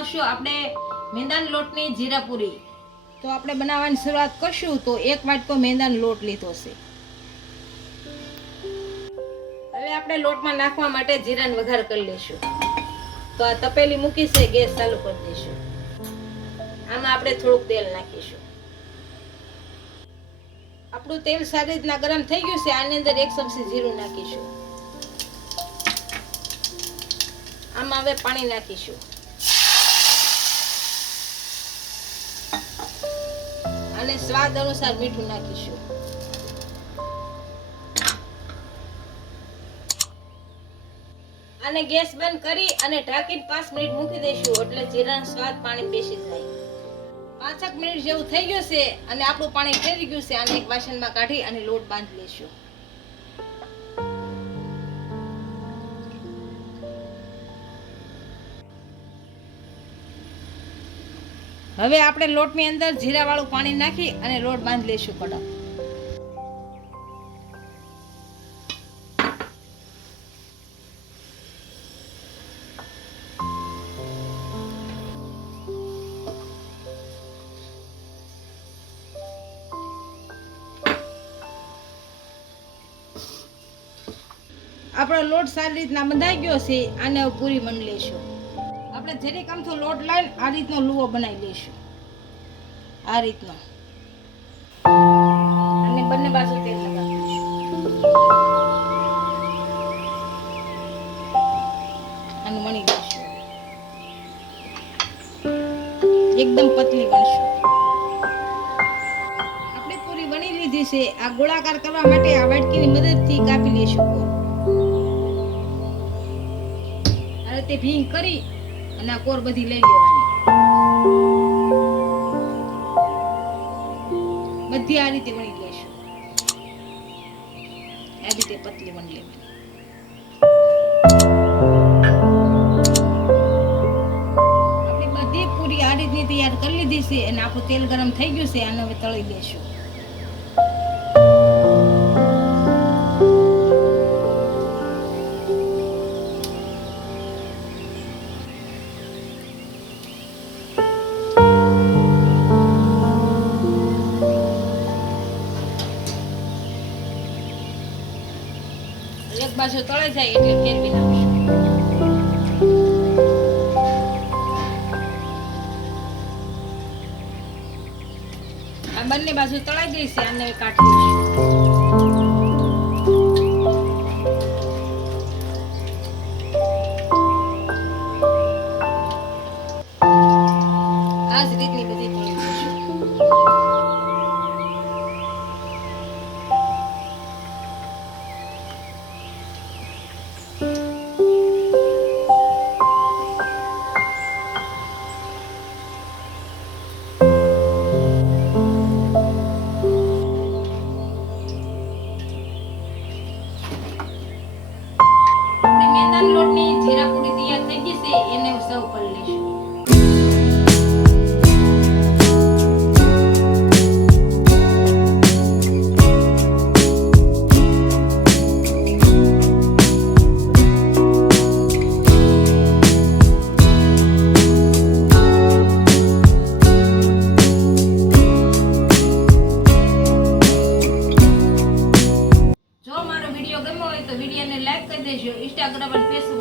બનાવશું આપણે મેંદાના લોટની જીરા પૂરી। તો આપણે બનાવવાની શરૂઆત કરશું તો 1 વાટકો મેંદાનો લોટ લીધો છે। હવે આપણે લોટમાં નાખવા માટે જીરાનો વઘાર કરી લઈશું। તો આ તપેલી મૂકી છે, ગેસ ચાલુ કરી દઈશું। આમાં આપણે થોડુંક તેલ નાખીશું। આપણું તેલ સારી રીતના ગરમ થઈ ગયું છે। આની અંદર 1 ચમચી જીરું નાખીશું। આમાં હવે પાણી નાખીશું અને સ્વાદ અનુસાર મીઠું નાખીશું। આને ગેસ બંધ કરી અને ઢાંકીને 5 મિનિટ મૂકી દઈશું એટલે જીરાનો સ્વાદ પાણી બેસી જાય। 5 મિનિટ જેવું થઈ ગયું છે અને આપણું પાણી ઠરી ગયું છે। આને એક વાસણમાં કાઢી અને લોટ બાંધી લઈશું। હવે આપણે લોટની અંદર જીરા વાળું પાણી નાખી અને લોટ બાંધી લઈશું કડક। આપણો લોટ સારી રીતના બંધાઈ ગયો છે। આને પૂરી વણી લઈશું। આપણે જરીક આમથો લોટ લઈને આ રીતનો લુવો બનાવી લઈશું। આ રીતનો અને બંને બાજુ તેલ લગાવી દઈશું। અને વણી લઈશું। એકદમ પતલી વણશું। આપણે પૂરી વણી લીધી છે। આ ગોળાકાર કરવા માટે આ વાટકીની મદદથી કાપી લઈશું। અને તે ભીંગ કરી અને આ કોર બધી લઈ લેવાની। બધી આ રીતે વણી લેશું। આ રીતે પતલી વણી લેવાની। આપણી બધી પૂરી આ રીતની તૈયાર કરી લીધી છે અને આપણું તેલ ગરમ થઈ ગયું છે। આને હવે તળી લેશું। એક બાજુ તળાઈ જાય એટલે ફેરવી નાખશું। આ બંને બાજુ તળાઈ ગઈ છે। આને કાઢી લઈશું। આ જ રીતની બધી તળી લઈશું। લોટની જીરા પૂરી તૈયાર થઈ ગઈ છે। એને સર્વ કરી લઈશું। જો મારો વિડીયો ગમ્યો હોય તો વિડીયોને લાઈક કરી દેજો। ઇન્સ્ટાગ્રામ અને ફેસબુક